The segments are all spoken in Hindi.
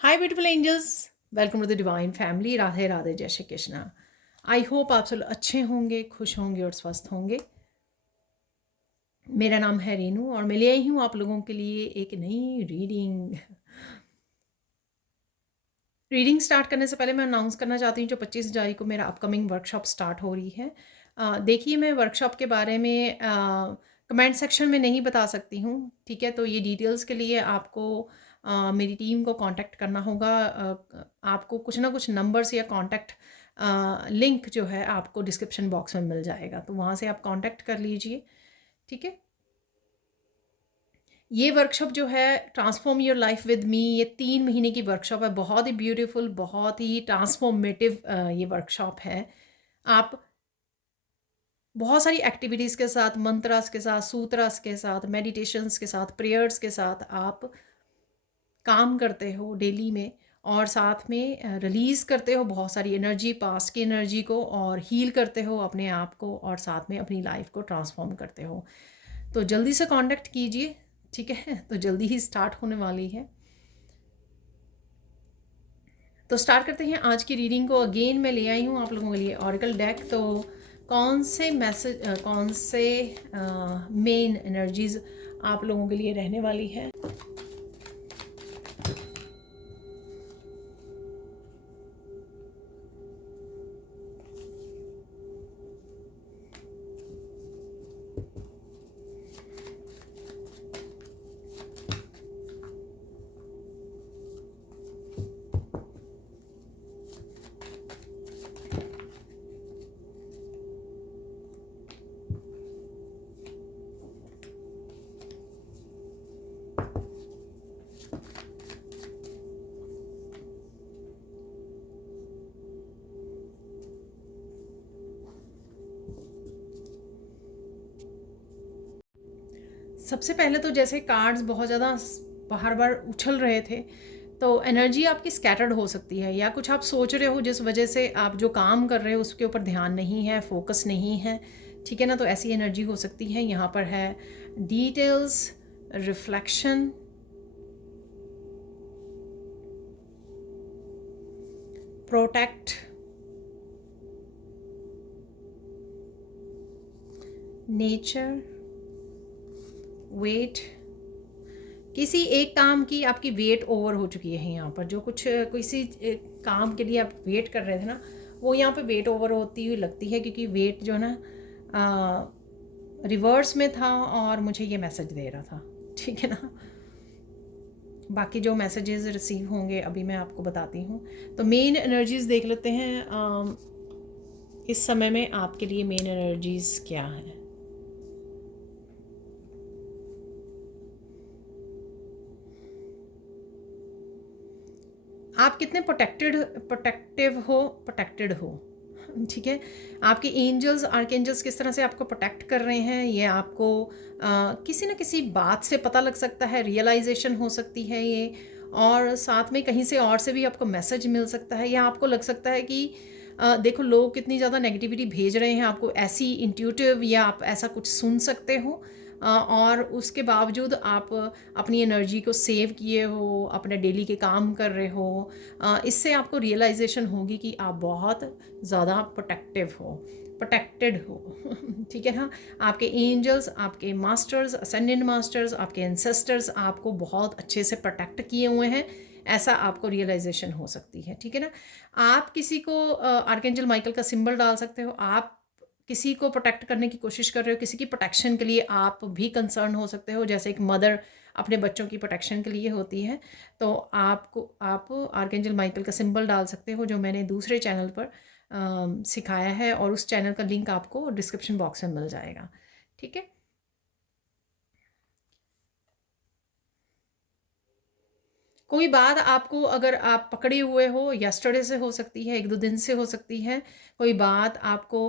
Hi beautiful angels, welcome to the divine family. Radhe Radhe, जय श्री कृष्णा। आई होप आप सब अच्छे होंगे, खुश होंगे और स्वस्थ होंगे। मेरा नाम है रेनू और मैं ले आई हूँ आप लोगों के लिए एक नई रीडिंग स्टार्ट करने से पहले मैं अनाउंस करना चाहती हूँ जो 25 जुलाई को मेरा अपकमिंग वर्कशॉप स्टार्ट हो रही है। देखिए, मैं वर्कशॉप के बारे में कमेंट सेक्शन में नहीं बता सकती हूँ, ठीक है। तो ये डिटेल्स के लिए आपको मेरी टीम को कांटेक्ट करना होगा। आपको कुछ ना कुछ नंबर्स या कांटेक्ट लिंक जो है आपको डिस्क्रिप्शन बॉक्स में मिल जाएगा, तो वहाँ से आप कांटेक्ट कर लीजिए, ठीक है। ये वर्कशॉप जो है transform your life with me, ये 3 महीने की वर्कशॉप है। बहुत ही ब्यूटीफुल, बहुत ही ट्रांसफॉर्मेटिव ये वर्कशॉप है। आप बहुत सारी एक्टिविटीज़ के साथ, मंत्रास के साथ, सूत्रास के साथ, मेडिटेशंस के साथ, प्रेयर्स के साथ आप काम करते हो डेली में, और साथ में रिलीज़ करते हो बहुत सारी एनर्जी, पास्ट की एनर्जी को, और हील करते हो अपने आप को, और साथ में अपनी लाइफ को ट्रांसफॉर्म करते हो। तो जल्दी से कांटेक्ट कीजिए, ठीक है। तो जल्दी ही स्टार्ट होने वाली है। तो स्टार्ट करते हैं आज की रीडिंग को। अगेन मैं ले आई हूँ आप लोगों के लिए ऑरिकल डेक। तो कौन से मैसेज, कौन से मेन एनर्जीज आप लोगों के लिए रहने वाली है। सबसे पहले तो जैसे कार्ड्स बहुत ज़्यादा बार बार उछल रहे थे, तो एनर्जी आपकी स्कैटर्ड हो सकती है, या कुछ आप सोच रहे हो जिस वजह से आप जो काम कर रहे हो उसके ऊपर ध्यान नहीं है, फोकस नहीं है, ठीक है ना। तो ऐसी एनर्जी हो सकती है। यहाँ पर है details, reflection, protect, nature, wait. किसी एक काम की आपकी वेट ओवर हो चुकी है यहाँ पर, जो कुछ किसी काम के लिए आप वेट कर रहे थे ना, वो यहाँ पे वेट ओवर होती हुई लगती है, क्योंकि वेट जो है ना रिवर्स में था और मुझे ये मैसेज दे रहा था, ठीक है ना। बाकी जो मैसेजेस रिसीव होंगे अभी मैं आपको बताती हूँ। तो मेन एनर्जीज देख लेते हैं। इस समय में आपके लिए मेन एनर्जीज क्या है। आप कितने प्रोटेक्टेड हो, ठीक है। आपके एंजल्स, आर्कएंजल्स किस तरह से आपको प्रोटेक्ट कर रहे हैं, ये आपको किसी न किसी बात से पता लग सकता है, रियलाइजेशन हो सकती है ये। और साथ में कहीं से और से भी आपको मैसेज मिल सकता है, या आपको लग सकता है कि देखो लोग कितनी ज़्यादा नेगेटिविटी भेज रहे हैं आपको, ऐसी इंट्यूटिव, या आप ऐसा कुछ सुन सकते हो। और उसके बावजूद आप अपनी एनर्जी को सेव किए हो, अपने डेली के काम कर रहे हो। इससे आपको रियलाइजेशन होगी कि आप बहुत ज़्यादा प्रोटेक्टेड हो ठीक है ना। आपके एंजल्स, आपके मास्टर्स, असेंडेंट मास्टर्स, आपके एंसेस्टर्स आपको बहुत अच्छे से प्रोटेक्ट किए हुए हैं, ऐसा आपको रियलाइजेशन हो सकती है, ठीक है ना। आप किसी को आर्कएंजल माइकल का सिंबल डाल सकते हो। आप किसी को प्रोटेक्ट करने की कोशिश कर रहे हो, किसी की प्रोटेक्शन के लिए आप भी कंसर्न हो सकते हो, जैसे एक मदर अपने बच्चों की प्रोटेक्शन के लिए होती है। तो आप आर्कएंजल माइकल का सिंबल डाल सकते हो, जो मैंने दूसरे चैनल पर सिखाया है, और उस चैनल का लिंक आपको डिस्क्रिप्शन बॉक्स में मिल जाएगा, ठीक है। कोई बात आपको, अगर आप पकड़े हुए हो, यस्टरडे से हो सकती है, 1-2 दिन से हो सकती है, कोई बात आपको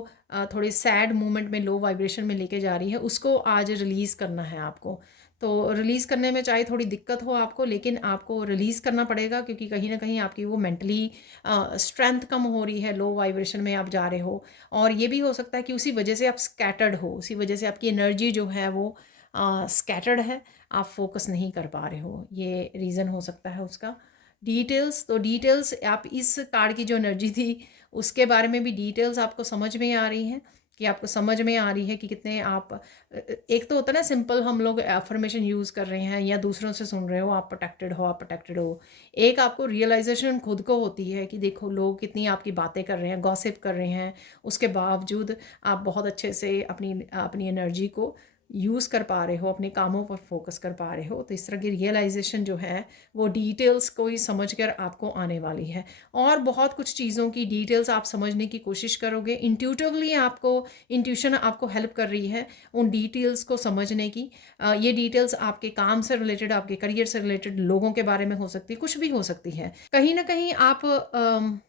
थोड़ी सैड मोमेंट में, लो वाइब्रेशन में लेके जा रही है, उसको आज रिलीज़ करना है आपको। तो रिलीज़ करने में चाहे थोड़ी दिक्कत हो आपको, लेकिन आपको रिलीज़ करना पड़ेगा, क्योंकि कहीं ना कहीं आपकी वो मेंटली स्ट्रेंथ कम हो रही है, लो वाइब्रेशन में आप जा रहे हो। और ये भी हो सकता है कि उसी वजह से आप स्कैटर्ड हो, उसी वजह से आपकी एनर्जी जो है वो स्कैटर्ड है, आप फोकस नहीं कर पा रहे हो, ये रीज़न हो सकता है उसका, डिटेल्स, तो डिटेल्स आप इस कार्ड की जो एनर्जी थी उसके बारे में भी डिटेल्स आपको समझ में आ रही हैं, कि आपको समझ में आ रही है कि कितने आप एक तो होता है ना सिंपल हम लोग एफर्मेशन यूज़ कर रहे हैं या दूसरों से सुन रहे हो आप प्रोटेक्टेड हो, आप प्रोटेक्टेड हो। एक आपको रियलाइजेशन खुद को होती है कि देखो लोग कितनी आपकी बातें कर रहे हैं, गॉसिप कर रहे हैं, उसके बावजूद आप बहुत अच्छे से अपनी अपनी एनर्जी को यूज़ कर पा रहे हो, अपने कामों पर फोकस कर पा रहे हो। तो इस तरह की रियलाइजेशन जो है वो डिटेल्स को ही समझ कर आपको आने वाली है। और बहुत कुछ चीज़ों की डिटेल्स आप समझने की कोशिश करोगे, इंट्यूटिवली आपको इंट्यूशन आपको हेल्प कर रही है उन डिटेल्स को समझने की। ये डिटेल्स आपके काम से रिलेटेड, आपके करियर से रिलेटेड, लोगों के बारे में हो सकती है, कुछ भी हो सकती है। कहीं ना कहीं आप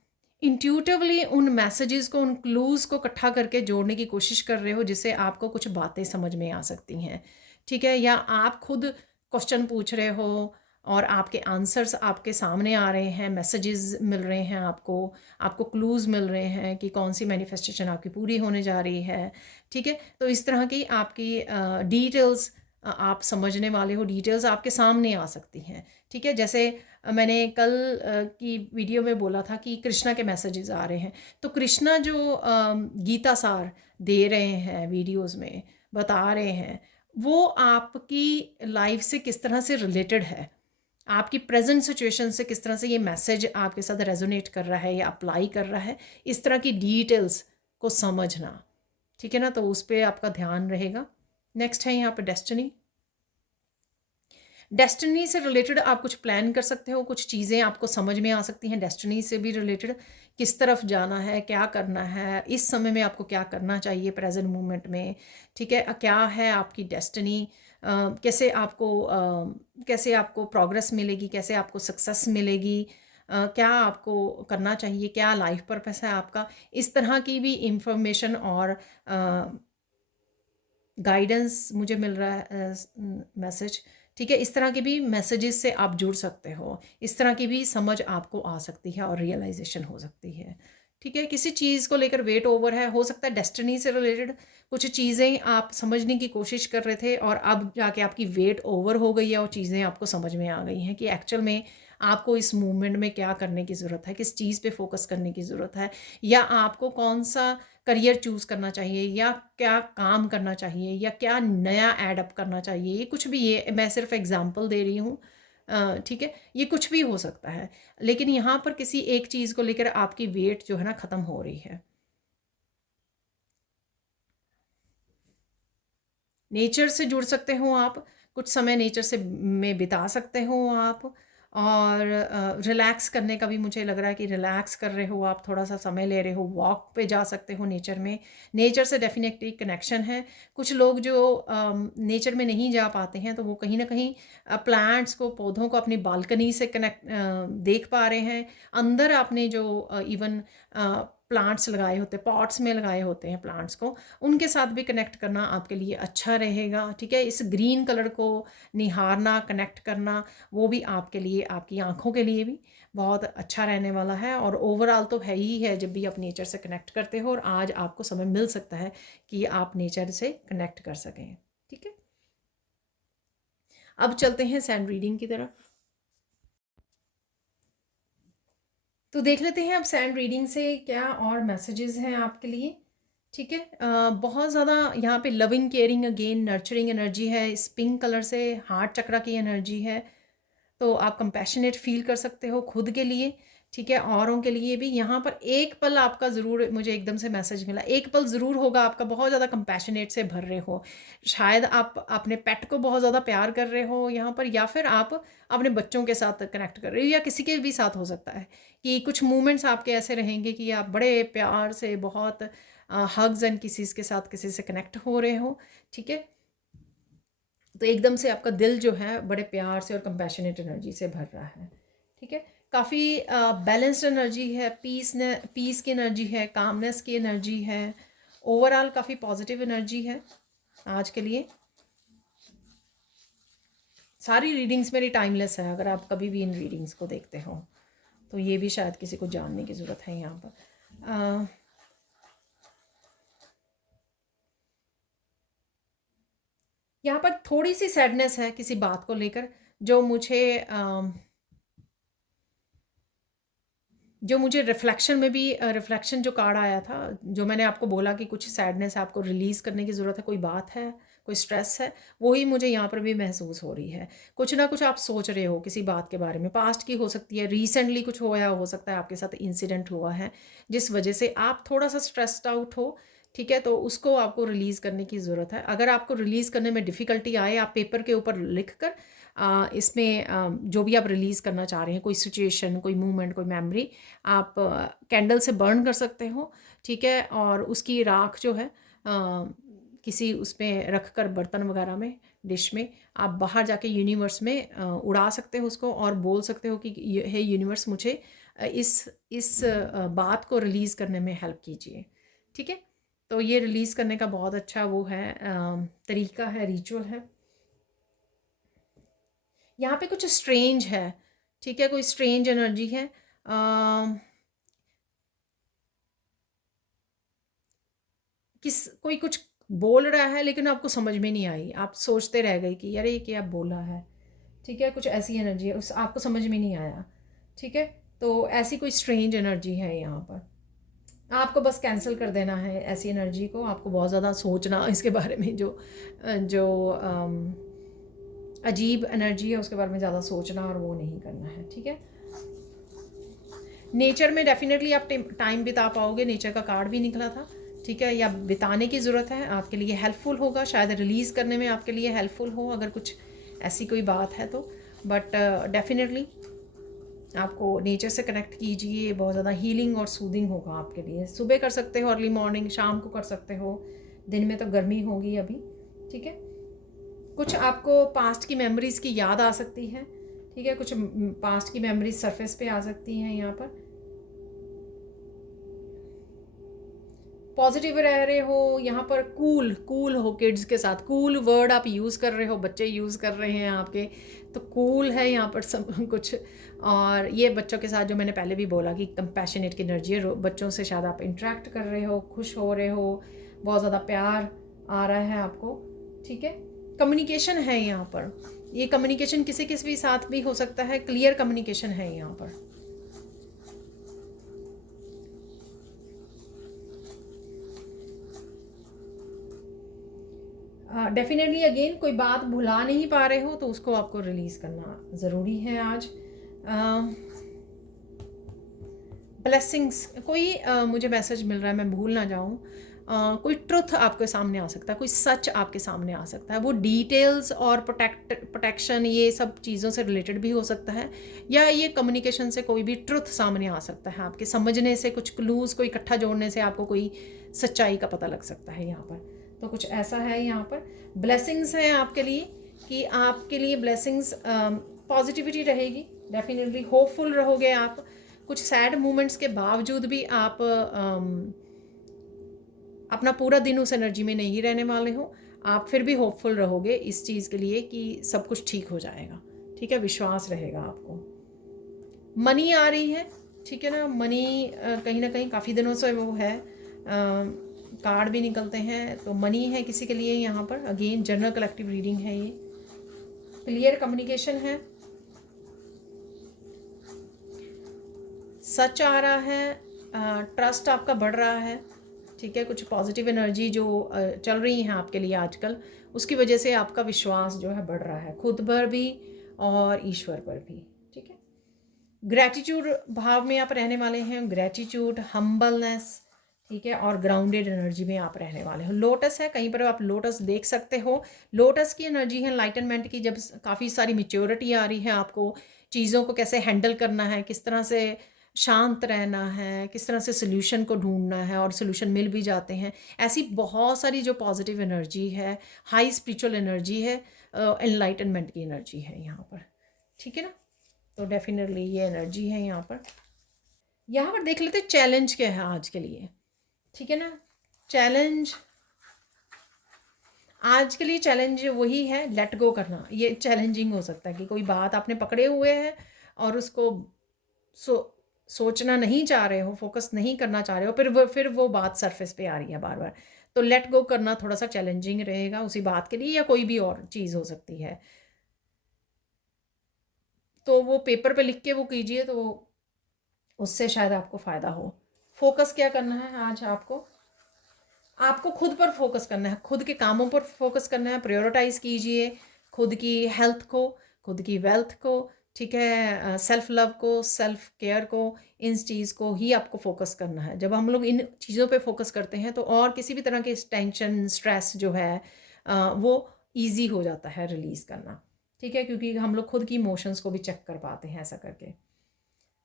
इंट्यूटिवली उन मैसेजेस को, उन क्लूज़ को इकट्ठा करके जोड़ने की कोशिश कर रहे हो जिससे आपको कुछ बातें समझ में आ सकती हैं, ठीक है। या आप खुद क्वेश्चन पूछ रहे हो और आपके आंसर्स आपके सामने आ रहे हैं, मैसेजेस मिल रहे हैं आपको, आपको क्लूज़ मिल रहे हैं कि कौन सी मैनिफेस्टेशन आपकी पूरी होने जा रही है, ठीक है। तो इस तरह की आपकी डिटेल्स आप समझने वाले हो, डिटेल्स आपके सामने आ सकती हैं, ठीक है। जैसे मैंने कल की वीडियो में बोला था कि कृष्णा के मैसेजेस आ रहे हैं, तो कृष्णा जो गीता सार दे रहे हैं वीडियोस में, बता रहे हैं, वो आपकी लाइफ से किस तरह से रिलेटेड है, आपकी प्रेजेंट सिचुएशन से किस तरह से ये मैसेज आपके साथ रेजोनेट कर रहा है या अप्लाई कर रहा है, इस तरह की डिटेल्स को समझना, ठीक है ना। तो उस पर आपका ध्यान रहेगा। नेक्स्ट है यहाँ पे डेस्टिनी। डेस्टिनी से रिलेटेड आप कुछ प्लान कर सकते हो, कुछ चीज़ें आपको समझ में आ सकती हैं डेस्टिनी से भी रिलेटेड, किस तरफ जाना है, क्या करना है, इस समय में आपको क्या करना चाहिए प्रेजेंट मोमेंट में, ठीक है। क्या है आपकी डेस्टिनी, कैसे आपको प्रोग्रेस मिलेगी, कैसे आपको सक्सेस मिलेगी, क्या आपको करना चाहिए, क्या लाइफ पर्पस है आपका, इस तरह की भी इंफॉर्मेशन और गाइडेंस मुझे मिल रहा है, मैसेज, ठीक है। इस तरह के भी मैसेजेस से आप जुड़ सकते हो, इस तरह की भी समझ आपको आ सकती है और रियलाइजेशन हो सकती है, ठीक है। किसी चीज़ को लेकर वेट ओवर है, हो सकता है डेस्टिनी से रिलेटेड कुछ चीज़ें आप समझने की कोशिश कर रहे थे और अब जाके आपकी वेट ओवर हो गई है और चीज़ें आपको समझ में आ गई हैं कि एक्चुअल में आपको इस मूवमेंट में क्या करने की ज़रूरत है, किस चीज़ पे फोकस करने की ज़रूरत है, या आपको कौन सा करियर चूज़ करना चाहिए, या क्या काम करना चाहिए, या क्या नया ऐड अप करना चाहिए। ये कुछ भी, ये मैं सिर्फ एग्जांपल दे रही हूँ, ठीक है। ये कुछ भी हो सकता है, लेकिन यहाँ पर किसी एक चीज़ को लेकर आपकी वेट जो है ना ख़त्म हो रही है। नेचर से जुड़ सकते हो आप, कुछ समय नेचर से में बिता सकते हो आप। और रिलैक्स करने का भी मुझे लग रहा है कि रिलैक्स कर रहे हो आप, थोड़ा सा समय ले रहे हो, वॉक पे जा सकते हो नेचर में। नेचर से डेफिनेटली कनेक्शन है। कुछ लोग जो नेचर में नहीं जा पाते हैं तो वो कहीं ना कहीं प्लांट्स को, पौधों को अपनी बालकनी से कनेक्ट देख पा रहे हैं। अंदर आपने जो इवन प्लांट्स लगाए होते, पॉट्स में लगाए होते हैं प्लांट्स को, उनके साथ भी कनेक्ट करना आपके लिए अच्छा रहेगा, ठीक है। इस ग्रीन कलर को निहारना, कनेक्ट करना, वो भी आपके लिए, आपकी आंखों के लिए भी बहुत अच्छा रहने वाला है। और ओवरऑल तो है ही है, जब भी आप नेचर से कनेक्ट करते हो, और आज आपको समय मिल सकता है कि आप नेचर से कनेक्ट कर सकें, ठीक है। अब चलते हैं सैंड रीडिंग की तरफ। तो देख लेते हैं अब सैंड रीडिंग से क्या और मैसेजेस हैं आपके लिए, ठीक है। बहुत ज़्यादा यहाँ पे loving, caring, again nurturing energy है। इस पिंक कलर से हार्ट चक्रा की एनर्जी है। तो आप कंपैशनेट फील कर सकते हो खुद के लिए, ठीक है, औरों के लिए भी। यहाँ पर एक पल आपका ज़रूर, मुझे एकदम से मैसेज मिला, एक पल ज़रूर होगा आपका बहुत ज़्यादा कंपैशनेट से भर रहे हो। शायद आप अपने पेट को बहुत ज़्यादा प्यार कर रहे हो यहाँ पर, या फिर आप अपने बच्चों के साथ कनेक्ट कर रहे हो, या किसी के भी साथ हो सकता है कि कुछ मोमेंट्स आपके ऐसे रहेंगे कि आप बड़े प्यार से, बहुत हग्स एंड किसीज़ के साथ किसी से कनेक्ट हो रहे हो, ठीक है। तो एकदम से आपका दिल जो है बड़े प्यार से और कंपैशनेट एनर्जी से भर रहा है, ठीक है। काफ़ी बैलेंस्ड एनर्जी है, पीस की एनर्जी है, कामनेस की एनर्जी है। ओवरऑल काफ़ी पॉजिटिव एनर्जी है आज के लिए। सारी रीडिंग्स मेरी टाइमलेस है, अगर आप कभी भी इन रीडिंग्स को देखते हो तो ये भी शायद किसी को जानने की ज़रूरत है यहाँ पर। यहाँ पर थोड़ी सी सैडनेस है किसी बात को लेकर, जो मुझे जो मुझे रिफ्लेक्शन में भी रिफ्लेक्शन जो कार्ड आया था, जो मैंने आपको बोला कि कुछ सैडनेस आपको रिलीज़ करने की ज़रूरत है, कोई बात है, कोई स्ट्रेस है, वही मुझे यहाँ पर भी महसूस हो रही है। कुछ ना कुछ आप सोच रहे हो किसी बात के बारे में, पास्ट की हो सकती है, रिसेंटली कुछ होया हो सकता है, आपके साथ इंसिडेंट हुआ है जिस वजह से आप थोड़ा सा स्ट्रेस्ड आउट हो। ठीक है, तो उसको आपको रिलीज़ करने की ज़रूरत है। अगर आपको रिलीज़ करने में डिफ़िकल्टी आए, आप पेपर के ऊपर लिख कर इसमें जो भी आप रिलीज़ करना चाह रहे हैं, कोई सिचुएशन, कोई मूवमेंट, कोई मेमोरी, आप कैंडल से बर्न कर सकते हो। ठीक है, और उसकी राख जो है किसी उसमें रख कर, बर्तन वगैरह में, डिश में, आप बाहर जाके यूनिवर्स में उड़ा सकते हो उसको, और बोल सकते हो कि हे यूनिवर्स, मुझे इस बात को रिलीज़ करने में हेल्प कीजिए। ठीक है, तो ये रिलीज़ करने का बहुत अच्छा वो है, तरीका है, रिचुअल है। यहाँ पे कुछ स्ट्रेंज है। ठीक है, कोई स्ट्रेंज एनर्जी है। कोई कुछ बोल रहा है लेकिन आपको समझ में नहीं आई, आप सोचते रह गए कि यार ये क्या बोला है। ठीक है, कुछ ऐसी एनर्जी है, उस आपको समझ में नहीं आया। ठीक है, तो ऐसी कोई स्ट्रेंज एनर्जी है यहाँ पर। आपको बस कैंसिल कर देना है ऐसी एनर्जी को। आपको बहुत ज़्यादा सोचना इसके बारे में, जो अजीब एनर्जी है उसके बारे में ज़्यादा सोचना और वो नहीं करना है। ठीक है, नेचर में डेफिनेटली आप टाइम बिता पाओगे, नेचर का कार्ड भी निकला था। ठीक है, या बिताने की ज़रूरत है, आपके लिए हेल्पफुल होगा, शायद रिलीज़ करने में आपके लिए हेल्पफुल हो, अगर कुछ ऐसी कोई बात है तो। बट डेफिनेटली आपको नेचर से कनेक्ट कीजिए, बहुत ज़्यादा हीलिंग और सूदिंग होगा आपके लिए। सुबह कर सकते हो, अर्ली मॉर्निंग, शाम को कर सकते हो, दिन में तो गर्मी होगी अभी। ठीक है, कुछ आपको पास्ट की मेमोरीज़ की याद आ सकती है। ठीक है, कुछ पास्ट की मेमोरीज सरफेस पे आ सकती हैं यहाँ पर। पॉजिटिव रह रहे हो यहाँ पर, कूल कूल हो किड्स के साथ। कूल वर्ड आप यूज़ कर रहे हो, बच्चे यूज़ कर रहे हैं आपके, तो कूल है यहाँ पर सब कुछ। और ये बच्चों के साथ जो मैंने पहले भी बोला कि कंपैशनेट की एनर्जी है, बच्चों से शायद आप इंटरेक्ट कर रहे हो, खुश हो रहे हो, बहुत ज़्यादा प्यार आ रहा है आपको। ठीक है, कम्युनिकेशन है यहाँ पर, ये कम्युनिकेशन किसी किसी भी साथ भी हो सकता है, क्लियर कम्युनिकेशन है यहाँ पर। डेफिनेटली अगेन कोई बात भुला नहीं पा रहे हो तो उसको आपको रिलीज़ करना ज़रूरी है आज। ब्लेसिंग्स, कोई मुझे मैसेज मिल रहा है, मैं भूल ना जाऊँ। कोई ट्रुथ आपके सामने आ सकता है, कोई सच आपके सामने आ सकता है, वो डिटेल्स और प्रोटेक्शन, ये सब चीज़ों से रिलेटेड भी हो सकता है, या ये कम्युनिकेशन से कोई भी ट्रुथ सामने आ सकता है। आपके समझने से, कुछ क्लूज़ को इकट्ठा जोड़ने से आपको कोई सच्चाई का पता लग सकता है यहाँ पर। तो कुछ ऐसा है यहाँ पर। ब्लेसिंग्स हैं आपके लिए, कि आपके लिए ब्लेसिंग्स, पॉजिटिविटी रहेगी, डेफिनेटली होपफुल रहोगे आप। कुछ सैड मोमेंट्स के बावजूद भी आप अपना पूरा दिन उस एनर्जी में नहीं रहने वाले हो, आप फिर भी होपफुल रहोगे इस चीज़ के लिए कि सब कुछ ठीक हो जाएगा। ठीक है, विश्वास रहेगा आपको। मनी आ रही है, ठीक है ना, मनी कहीं ना कहीं काफ़ी दिनों से वो है, कार्ड भी निकलते हैं, तो मनी है किसी के लिए यहाँ पर। अगेन जनरल कलेक्टिव रीडिंग है ये। क्लियर कम्युनिकेशन है, सच आ रहा है, ट्रस्ट आपका बढ़ रहा है। ठीक है, कुछ पॉजिटिव एनर्जी जो चल रही हैं आपके लिए आजकल, उसकी वजह से आपका विश्वास जो है बढ़ रहा है, खुद पर भी और ईश्वर पर भी। ठीक है, ग्रैटिट्यूड भाव में आप रहने वाले हैं, ग्रैटिट्यूड, हम्बलनेस। ठीक है, और ग्राउंडेड एनर्जी में आप रहने वाले हो। लोटस है, कहीं पर आप लोटस देख सकते हो। लोटस की एनर्जी है एनलाइटनमेंट की, जब काफ़ी सारी मैच्योरिटी आ रही है आपको, चीज़ों को कैसे हैंडल करना है, किस तरह से शांत रहना है, किस तरह से सोल्यूशन को ढूंढना है, और सोल्यूशन मिल भी जाते हैं। ऐसी बहुत सारी जो पॉजिटिव एनर्जी है, हाई स्पिरिचुअल एनर्जी है, एनलाइटनमेंट की एनर्जी है यहाँ पर। ठीक है ना, तो डेफिनेटली ये एनर्जी है यहाँ पर। यहाँ पर देख लेते चैलेंज क्या है आज के लिए। ठीक है ना, चैलेंज आज के लिए, चैलेंज वही है, लेट गो करना। ये चैलेंजिंग हो सकता है कि कोई बात आपने पकड़े हुए है और उसको सो सोचना नहीं चाह रहे हो, फोकस नहीं करना चाह रहे हो, फिर वो बात सरफेस पे आ रही है बार बार। तो लेट गो करना थोड़ा सा चैलेंजिंग रहेगा उसी बात के लिए, या कोई भी और चीज़ हो सकती है। तो वो पेपर पे लिख के वो कीजिए, तो उससे शायद आपको फ़ायदा हो। फोकस क्या करना है आज आपको? आपको खुद पर फोकस करना है, खुद के कामों पर फोकस करना है। प्रायोरिटाइज कीजिए खुद की हेल्थ को, खुद की वेल्थ को, ठीक है, सेल्फ लव को, सेल्फ केयर को, इन चीज़ को ही आपको फोकस करना है। जब हम लोग इन चीज़ों पे फोकस करते हैं तो और किसी भी तरह के टेंशन स्ट्रेस जो है वो ईजी हो जाता है रिलीज़ करना, ठीक है, क्योंकि हम लोग खुद की इमोशंस को भी चेक कर पाते हैं ऐसा करके।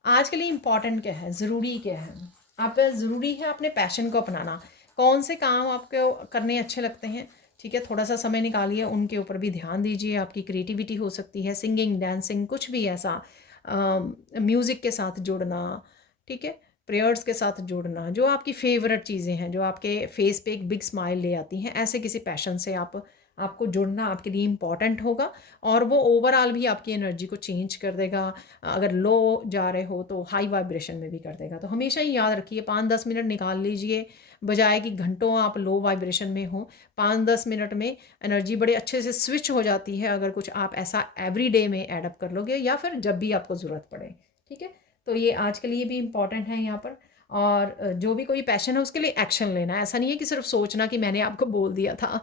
आज के लिए इम्पॉर्टेंट क्या है, ज़रूरी क्या है? आप ज़रूरी है अपने पैशन को अपनाना। कौन से काम आपको करने अच्छे लगते हैं, ठीक है, थोड़ा सा समय निकालिए, उनके ऊपर भी ध्यान दीजिए। आपकी क्रिएटिविटी हो सकती है, सिंगिंग, डांसिंग, कुछ भी ऐसा, म्यूज़िक के साथ जुड़ना, ठीक है, प्रेयर्स के साथ जुड़ना, जो आपकी फेवरेट चीज़ें हैं, जो आपके फेस पे एक बिग स्माइल ले आती हैं, ऐसे किसी पैशन से आपको जुड़ना आपके लिए इम्पॉर्टेंट होगा। और वो ओवरऑल भी आपकी एनर्जी को चेंज कर देगा। अगर लो जा रहे हो तो हाई वाइब्रेशन में भी कर देगा। तो हमेशा ही याद रखिए, 5-10 मिनट निकाल लीजिए, बजाय कि घंटों आप लो वाइब्रेशन में हो। 5-10 मिनट में एनर्जी बड़े अच्छे से स्विच हो जाती है, अगर कुछ आप ऐसा एवरी डे में एडअप कर लोगे, या फिर जब भी आपको ज़रूरत पड़े, ठीक है। तो ये आज के लिए भी इम्पॉर्टेंट है यहाँ पर। और जो भी कोई पैशन है उसके लिए एक्शन लेना है। ऐसा नहीं है कि सिर्फ सोचना कि मैंने आपको बोल दिया था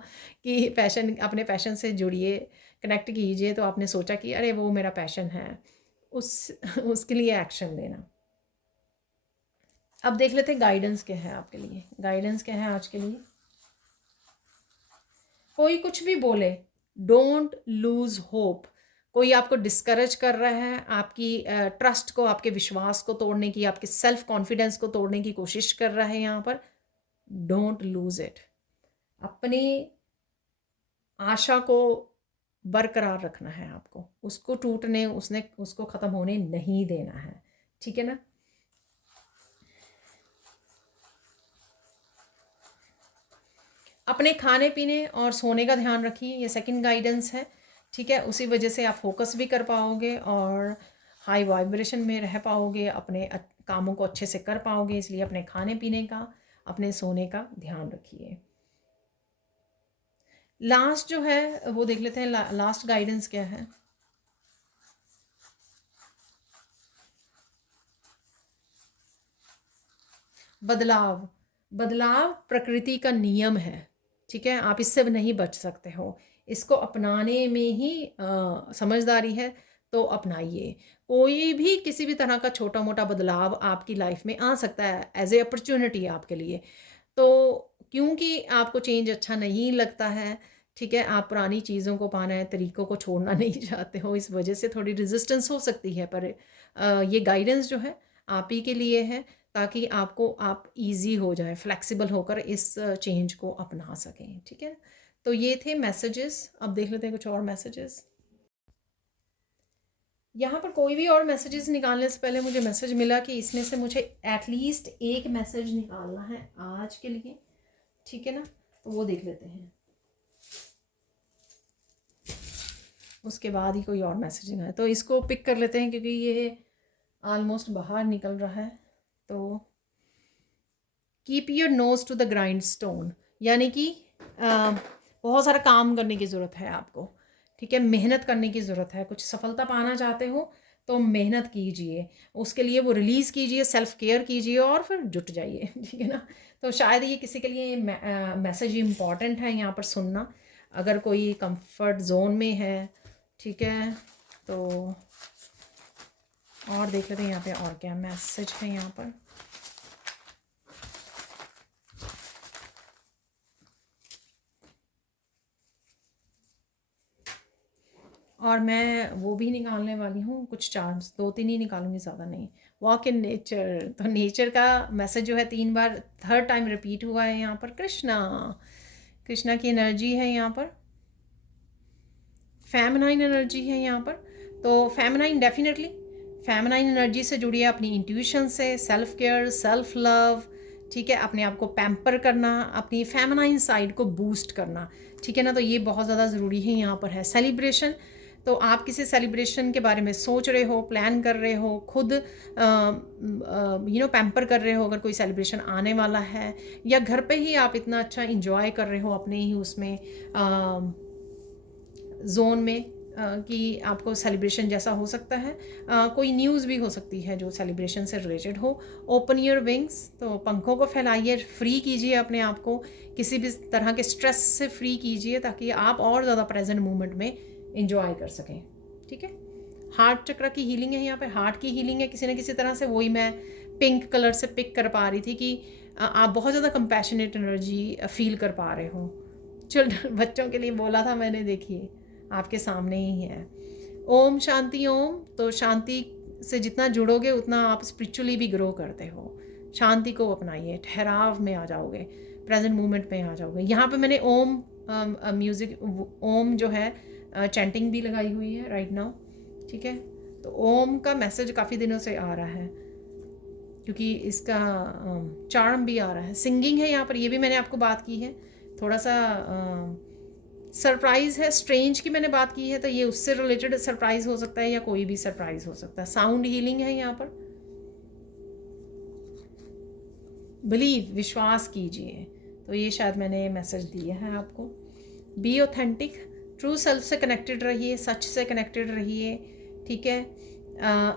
कि पैशन, अपने पैशन से जुड़िए, कनेक्ट कीजिए, तो आपने सोचा कि अरे वो मेरा पैशन है, उस उसके लिए एक्शन लेना। अब देख लेते हैं गाइडेंस क्या है आपके लिए। गाइडेंस क्या है आज के लिए? कोई कुछ भी बोले, डोंट लूज होप। कोई आपको डिस्करेज कर रहा है, आपकी ट्रस्ट को, आपके विश्वास को तोड़ने की, आपके सेल्फ कॉन्फिडेंस को तोड़ने की कोशिश कर रहा है यहाँ पर, डोंट लूज इट। अपनी आशा को बरकरार रखना है आपको, उसको टूटने, उसको ख़त्म होने नहीं देना है, ठीक है ना। अपने खाने पीने और सोने का ध्यान रखिए, ये सेकंड गाइडेंस है, ठीक है। उसी वजह से आप फोकस भी कर पाओगे और हाई वाइब्रेशन में रह पाओगे, अपने कामों को अच्छे से कर पाओगे। इसलिए अपने खाने पीने का, अपने सोने का ध्यान रखिए। लास्ट जो है वो देख लेते हैं, लास्ट गाइडेंस क्या है। बदलाव, बदलाव प्रकृति का नियम है, ठीक है, आप इससे नहीं बच सकते हो। इसको अपनाने में ही समझदारी है, तो अपनाइए। कोई भी किसी भी तरह का छोटा मोटा बदलाव आपकी लाइफ में आ सकता है एज ए अपॉर्चुनिटी आपके लिए। तो क्योंकि आपको चेंज अच्छा नहीं लगता है, ठीक है, आप पुरानी चीज़ों को, पाना है तरीक़ों को छोड़ना नहीं चाहते हो, इस वजह से थोड़ी रेजिस्टेंस हो सकती है। पर ये गाइडेंस जो है आप ही के लिए है, ताकि आप इजी हो जाए, फ्लेक्सिबल होकर इस चेंज को अपना सकें, ठीक है। तो ये थे मैसेजेस। अब देख लेते हैं कुछ और मैसेजेस। यहाँ पर कोई भी और मैसेजेस निकालने से पहले मुझे मैसेज मिला कि इसमें से मुझे एटलीस्ट एक मैसेज निकालना है आज के लिए, ठीक है ना। तो वो देख लेते हैं, उसके बाद ही कोई और मैसेज है तो इसको पिक कर लेते हैं, क्योंकि ये ऑलमोस्ट बाहर निकल रहा है। तो keep your nose to the grindstone, यानी कि बहुत सारा काम करने की ज़रूरत है आपको, ठीक है, मेहनत करने की ज़रूरत है। कुछ सफलता पाना चाहते हो तो मेहनत कीजिए, उसके लिए वो रिलीज़ कीजिए, सेल्फ केयर कीजिए और फिर जुट जाइए, ठीक है ना। तो शायद ये किसी के लिए मैसेज इम्पॉर्टेंट है यहाँ पर सुनना, अगर कोई कंफर्ट जोन में है, ठीक है। तो और देख लेते हैं यहाँ पे और क्या मैसेज है यहाँ पर। और मैं वो भी निकालने वाली हूँ, कुछ चार्म्स 2-3 ही निकालूंगी, ज़्यादा नहीं। वॉक इन नेचर, तो नेचर का मैसेज जो है 3 बार, थर्ड टाइम रिपीट हुआ है यहाँ पर। कृष्णा, कृष्णा की एनर्जी है यहाँ पर, फेमिनाइन एनर्जी है यहाँ पर। तो फेमिनाइन, डेफिनेटली फेमिनाइन एनर्जी से जुड़िए, अपनी इंट्यूशन से, सेल्फ केयर, सेल्फ लव, ठीक है, अपने आप को पैम्पर करना, अपनी फेमिनाइन साइड को बूस्ट करना, ठीक है ना। तो ये बहुत ज़्यादा ज़रूरी है यहाँ पर है। सेलिब्रेशन, तो आप किसी सेलिब्रेशन के बारे में सोच रहे हो, प्लान कर रहे हो, खुद पैम्पर कर रहे हो, अगर कोई सेलिब्रेशन आने वाला है, या घर पे ही आप इतना अच्छा इंजॉय कर रहे हो अपने ही उसमें जोन में, कि आपको सेलिब्रेशन जैसा हो सकता है। कोई न्यूज़ भी हो सकती है जो सेलिब्रेशन से रिलेटेड हो। ओपन योर विंग्स, तो पंखों को फैलाइए, फ्री कीजिए अपने आप को, किसी भी तरह के स्ट्रेस से फ्री कीजिए ताकि आप और ज़्यादा प्रेजेंट मोमेंट में इंजॉय कर सकें। ठीक है। हार्ट चक्र की हीलिंग है यहाँ पे, हार्ट की हीलिंग है किसी न किसी तरह से। वही मैं पिंक कलर से पिक कर पा रही थी कि आप बहुत ज़्यादा कंपैशनेट एनर्जी फील कर पा रहे हो। चिल्ड्रन बच्चों के लिए बोला था मैंने, देखिए आपके सामने ही है। ओम शांति ओम, तो शांति से जितना जुड़ोगे उतना आप स्पिरिचुअली भी ग्रो करते हो। शांति को अपनाइए, ठहराव में आ जाओगे, प्रेजेंट मोमेंट में आ जाओगे। यहाँ पे मैंने ओम म्यूज़िक, ओम जो है चैंटिंग भी लगाई हुई है राइट नाउ। ठीक है। तो ओम का मैसेज काफ़ी दिनों से आ रहा है क्योंकि इसका चार्म भी आ रहा है। सिंगिंग है यहाँ पर, ये भी मैंने आपको बात की है। थोड़ा सा सरप्राइज़ है, स्ट्रेंज की मैंने बात की है, तो ये उससे रिलेटेड सरप्राइज़ हो सकता है या कोई भी सरप्राइज़ हो सकता है। साउंड हीलिंग है यहाँ पर। बिलीव, विश्वास कीजिए, तो ये शायद मैंने मैसेज दिया है आपको। बी ऑथेंटिक, ट्रू सेल्फ से कनेक्टेड रहिए, सच से कनेक्टेड रहिए। ठीक है।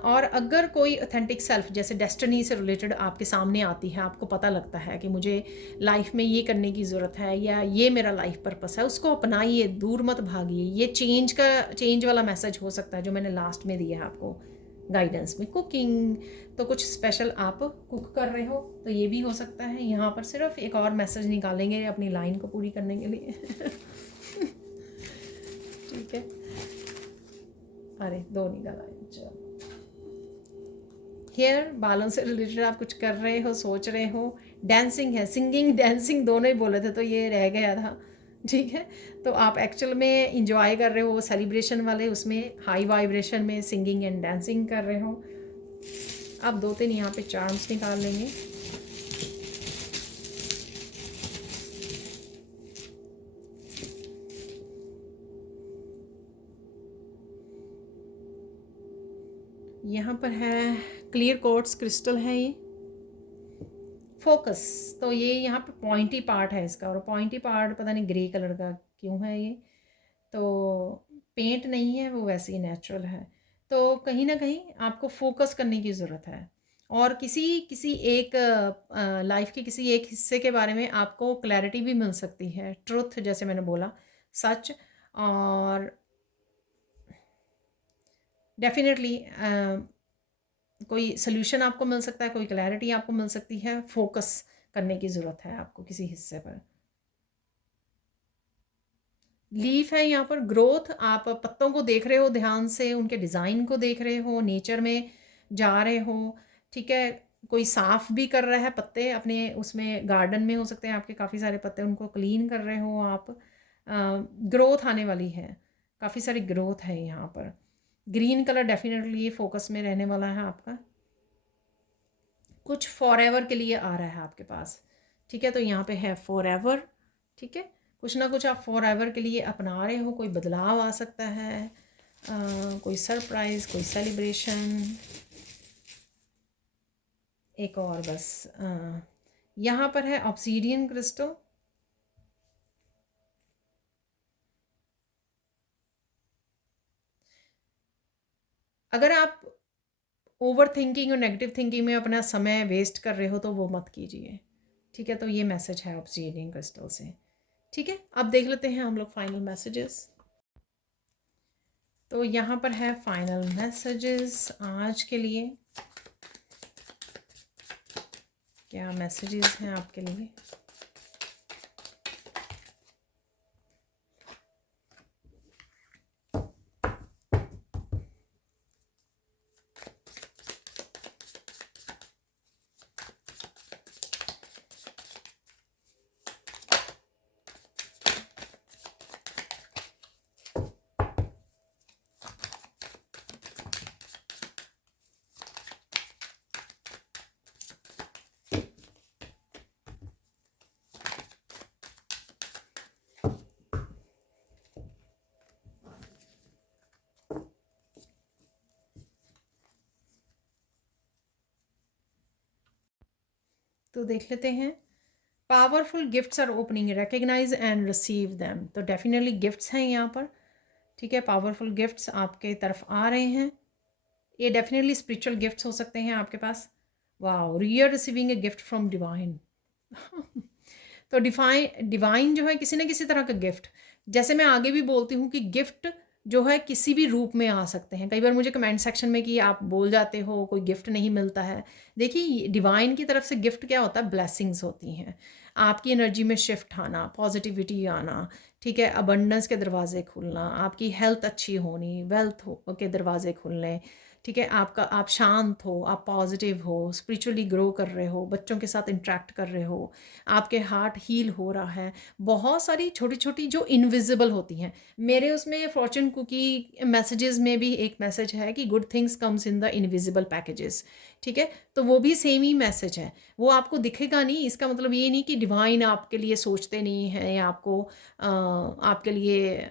और अगर कोई ऑथेंटिक सेल्फ जैसे डेस्टिनी से रिलेटेड आपके सामने आती है, आपको पता लगता है कि मुझे लाइफ में ये करने की ज़रूरत है या ये मेरा लाइफ पर्पस है, उसको अपनाइए, दूर मत भागिए। ये चेंज वाला मैसेज हो सकता है जो मैंने लास्ट में दिया है आपको गाइडेंस में। कुकिंग, तो कुछ स्पेशल आप कुक कर रहे हो तो ये भी हो सकता है। यहाँ पर सिर्फ एक और मैसेज निकालेंगे अपनी लाइन को पूरी करने के लिए। ठीक है। अरे 2 निकाला है, चलो। हेयर, बालों से रिलेटेड आप कुछ कर रहे हो, सोच रहे हो। डांसिंग है, सिंगिंग डांसिंग दोनों ही बोले थे तो ये रह गया था। ठीक है। तो आप एक्चुअल में इंजॉय कर रहे हो सेलिब्रेशन वाले, उसमें हाई वाइब्रेशन में सिंगिंग एंड डांसिंग कर रहे हो। आप 2-3 यहाँ पे चार्म्स निकाल लेंगे। यहाँ पर है क्लियर क्वार्ट्ज क्रिस्टल है ये। फोकस, तो ये यहाँ पे पॉइंटी पार्ट है इसका, और पॉइंटी पार्ट पता नहीं ग्रे कलर का क्यों है ये। तो पेंट नहीं है, वो वैसे ही नेचुरल है। तो कहीं ना कहीं आपको फोकस करने की ज़रूरत है, और किसी किसी एक लाइफ के किसी एक हिस्से के बारे में आपको क्लैरिटी भी मिल सकती है। ट्रुथ, जैसे मैंने बोला, सच। और डेफिनेटली कोई सोल्यूशन आपको मिल सकता है, कोई क्लैरिटी आपको मिल सकती है। फोकस करने की ज़रूरत है आपको किसी हिस्से पर। लीफ है यहाँ पर, ग्रोथ, आप पत्तों को देख रहे हो ध्यान से, उनके डिज़ाइन को देख रहे हो, नेचर में जा रहे हो। ठीक है। कोई साफ़ भी कर रहा है पत्ते अपने, उसमें गार्डन में हो सकते हैं आपके काफ़ी सारे पत्ते, उनको क्लीन कर रहे हो आप। ग्रोथ आने वाली है, काफ़ी सारी ग्रोथ है यहाँ पर। ग्रीन कलर डेफिनेटली ये फोकस में रहने वाला है आपका। कुछ फॉर एवर के लिए आ रहा है आपके पास। ठीक है। तो यहाँ पे है फॉर एवर। ठीक है। कुछ ना कुछ आप फॉर एवर के लिए अपना रहे हो, कोई बदलाव आ सकता है, कोई सरप्राइज़, कोई सेलिब्रेशन। एक और बस, यहाँ पर है ऑब्सीडियन क्रिस्टल। अगर आप ओवर थिंकिंग और नेगेटिव थिंकिंग में अपना समय वेस्ट कर रहे हो तो वो मत कीजिए। ठीक है। तो ये मैसेज है ऑब्सीडियन क्रिस्टल से। ठीक है। अब देख लेते हैं हम लोग फाइनल मैसेजेस। तो यहाँ पर है फाइनल मैसेजेस आज के लिए। क्या मैसेजेस हैं आपके लिए? तो देख लेते हैं। Powerful gifts are opening, recognise and receive them. तो डेफिनेटली गिफ्ट्स हैं यहाँ पर। ठीक है, पावरफुल गिफ्ट्स आपके तरफ आ रहे हैं। ये डेफिनेटली स्पिरिचुअल गिफ्ट्स हो सकते हैं आपके पास। Wow, you are receiving a gift from divine. तो डिवाइन जो है किसी न किसी तरह का गिफ्ट, जैसे मैं आगे भी बोलती हूँ कि गिफ्ट जो है किसी भी रूप में आ सकते हैं। कई बार मुझे कमेंट सेक्शन में कि आप बोल जाते हो कोई गिफ्ट नहीं मिलता है। देखिए, डिवाइन की तरफ से गिफ्ट क्या होता है? ब्लेसिंग्स होती हैं, आपकी एनर्जी में शिफ्ट आना, पॉजिटिविटी आना, ठीक है, अबंडेंस के दरवाजे खुलना, आपकी हेल्थ अच्छी होनी, वेल्थ हो के दरवाजे खुलने, ठीक है, आपका आप शांत हो, आप पॉजिटिव हो, स्पिरिचुअली ग्रो कर रहे हो, बच्चों के साथ इंटरेक्ट कर रहे हो, आपके हार्ट हील हो रहा है। बहुत सारी छोटी छोटी जो इनविजिबल होती हैं। मेरे उसमें फॉर्चून कुकी मैसेजेस में भी एक मैसेज है कि good things comes in the invisible packages. ठीक है, तो वो भी सेम ही मैसेज है। वो आपको दिखेगा नहीं, इसका मतलब ये नहीं कि डिवाइन आपके लिए सोचते नहीं हैं या आपको आपके लिए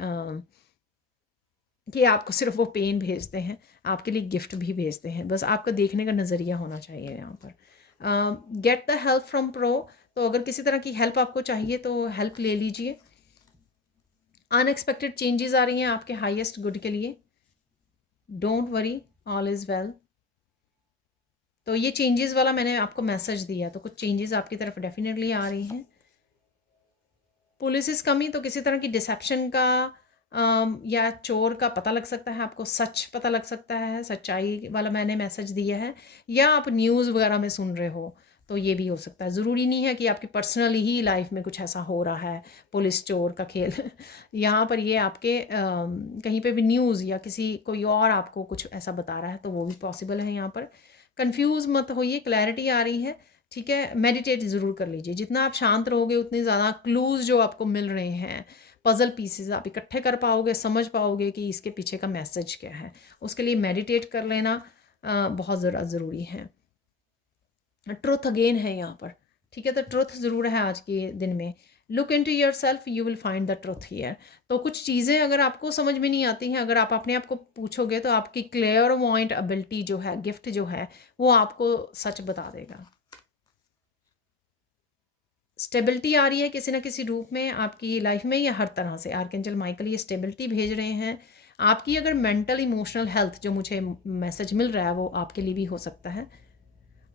कि आपको सिर्फ वो पेन भेजते हैं, आपके लिए गिफ्ट भी भेजते हैं। बस आपका देखने का नज़रिया होना चाहिए यहाँ पर। Get the help from pro. तो अगर किसी तरह की हेल्प आपको चाहिए तो हेल्प ले लीजिए। अनएक्सपेक्टेड चेंजेस आ रही हैं आपके हाईएस्ट गुड के लिए। Don't worry, all is well. तो ये चेंजेस वाला मैंने आपको मैसेज दिया, तो कुछ चेंजेस आपकी तरफ डेफिनेटली आ रही हैं। पुलिस इज कमी, तो किसी तरह की डिसेप्शन का या चोर का पता लग सकता है आपको, सच पता लग सकता है, सच्चाई वाला मैंने मैसेज दिया है। या आप न्यूज़ वगैरह में सुन रहे हो तो ये भी हो सकता है। ज़रूरी नहीं है कि आपकी पर्सनली ही लाइफ में कुछ ऐसा हो रहा है, पुलिस चोर का खेल। यहाँ पर ये आपके कहीं पे भी न्यूज़ या किसी कोई और आपको कुछ ऐसा बता रहा है तो वो भी पॉसिबल है। यहाँ पर कंफ्यूज मत होइए, क्लैरिटी आ रही है। ठीक है, मेडिटेट ज़रूर कर लीजिए। जितना आप शांत रहोगे उतने ज़्यादा क्लूज़ जो आपको मिल रहे हैं, पज़ल पीसेस आप इकट्ठे कर पाओगे, समझ पाओगे कि इसके पीछे का मैसेज क्या है। उसके लिए मेडिटेट कर लेना बहुत ज़रा ज़रूरी है। ट्रुथ अगेन है यहाँ पर। ठीक है, तो ट्रुथ ज़रूर है आज के दिन में। Look into yourself, you will find the truth here. तो कुछ चीज़ें अगर आपको समझ में नहीं आती हैं, अगर आप अपने आप को पूछोगे तो आपकी क्लियर वॉइंट एबिलिटी जो है, गिफ्ट जो है, वो आपको सच बता देगा। स्टेबिलिटी आ रही है किसी ना किसी रूप में आपकी लाइफ में, या हर तरह से आर्कएंजल माइकल ये स्टेबिलिटी भेज रहे हैं। आपकी अगर मेंटल इमोशनल हेल्थ जो मुझे मैसेज मिल रहा है वो आपके लिए भी हो सकता है।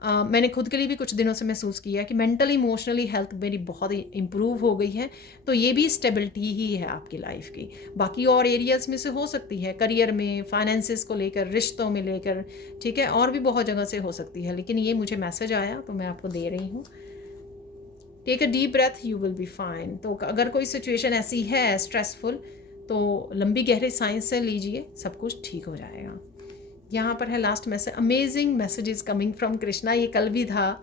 मैंने खुद के लिए भी कुछ दिनों से महसूस किया कि मेंटली इमोशनली हेल्थ मेरी बहुत इम्प्रूव हो गई है। तो ये भी स्टेबिलिटी ही है आपकी लाइफ की। बाकी और एरियाज़ में से हो सकती है, करियर में, फाइनेंसिस को लेकर, रिश्तों में लेकर, ठीक है, और भी बहुत जगह से हो सकती है। लेकिन ये मुझे मैसेज आया तो मैं आपको दे रही हूँ। Take a deep breath, you will be fine. तो अगर कोई सिचुएशन ऐसी है स्ट्रेसफुल तो लंबी गहरी सांस से लीजिए, सब कुछ ठीक हो जाएगा। यहाँ पर है last message, amazing messages coming from Krishna. ये कल भी था,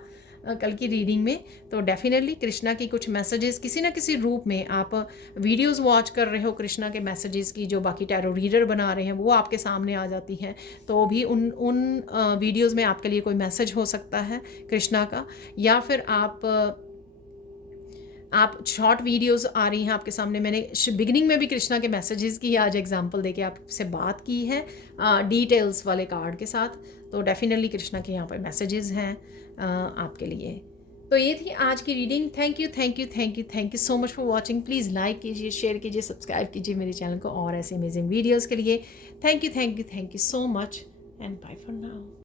कल की रीडिंग में। तो डेफिनेटली कृष्णा की कुछ मैसेजेस किसी ना किसी रूप में आप वीडियोस वॉच कर रहे हो कृष्णा के मैसेजेस की, जो बाकी टैरो रीडर बना रहे हैं वो आपके सामने आ जाती हैं। तो भी उन वीडियोस में आपके लिए कोई मैसेज हो सकता है कृष्णा का। या फिर आप शॉर्ट वीडियोस आ रही हैं आपके सामने। मैंने बिगिनिंग में भी कृष्णा के मैसेजेस की आज एग्जांपल देके आपसे बात की है डिटेल्स वाले कार्ड के साथ। तो डेफिनेटली कृष्णा के यहाँ पर मैसेजेस हैं आपके लिए। तो ये थी आज की reading. Thank you thank you thank you thank you so much for watching. Please like कीजिए, शेयर कीजिए, सब्सक्राइब कीजिए मेरे चैनल को और ऐसे अमेजिंग वीडियोज़ के लिए। Thank you so much and bye for now.